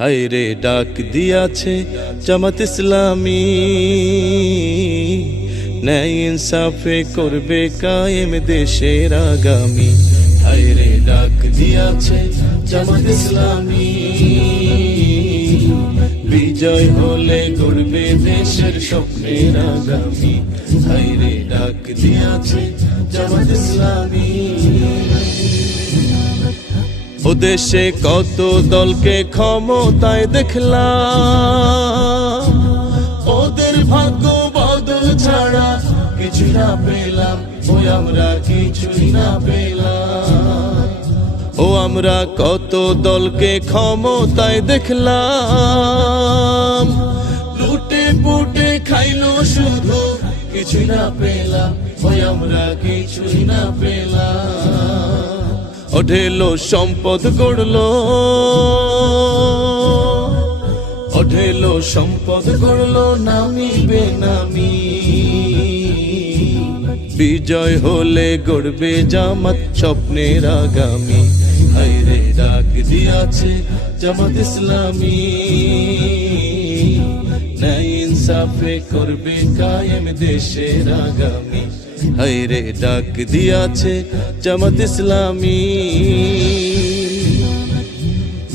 হায়রে ডাক দিয়াছে জামাত ইসলামী, ন্যায় ইনসাফে করবে কায়েম দেশের আগামী। হায়রে ডাক দিয়াছে জামাত ইসলামী, বিজয় হলে গড়বে দেশের স্বপ্নের আগামী। হায়রে ডাক দিয়াছে জামাত ইসলামী। ও দেশে কত দলকে ক্ষমতায় দেখলাম, ওদের ভাগ্য বদল ছাড়া কিছু না পেলাম, ওই আমরা কিছুই না পেলাম। ও আমরা কত দলকে ক্ষমতায় দেখলাম, লুটে পুটে খাইলো শুধু, কিছুই না পেলাম, ওই আমরা কিছুই না পেলাম। অঢেলো সম্পদ গড়লো, অঢেলো সম্পদ গড়লো নামি বেনামি। বিজয় হলে গড়বে জামাত স্বপ্নের আগামী। হায়রে ডাক দিয়াছে জামাত ইসলামী, ন্যায় ইনসাফে করবে কায়েম দেশের আগামী। হায়রে ডাক দিয়াছে জামাত ইসলামী।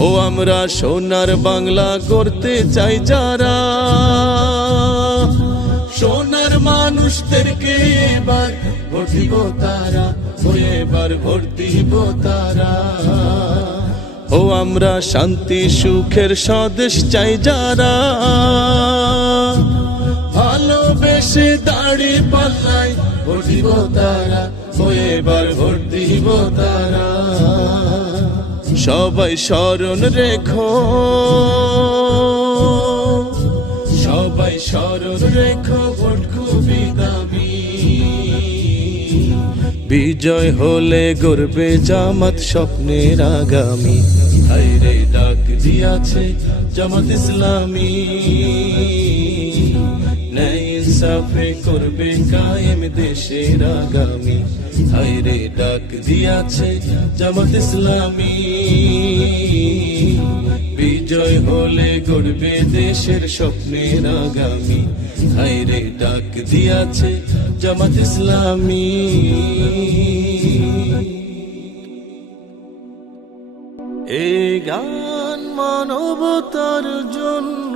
ও আমরা সোনার বাংলা করতে চাই যারা, সোনার মানুষদেরকে এবার ভোট দিব তারা, ও এবার ভোট দিব তারা। ও আমরা শান্তি সুখের স্বদেশ চাই যারা, ভালোবেসে দাড়ি পাল্লাই ভোট দিব তারা, ও এবার ভোট দিব তারা। সবাই স্মরণ রেখো, সবাই স্মরণ রেখো, ভোট খুবই দামি। বিজয় হলে গড়বে জামাত স্বপ্নের আগামী। হায়রে ডাক দিয়াছে জামাত ইসলামী, ন্যায় ইনসাফে করবে কায়েম দেশের আগামী। হায়রে ডাক দিয়াছে জামাত ইসলামী, বিজয় হলে গড়বে দেশের স্বপ্নের আগামী। হায়রে ডাক দিয়াছে জামাত ইসলামী। এই গান মানবতার জন্য।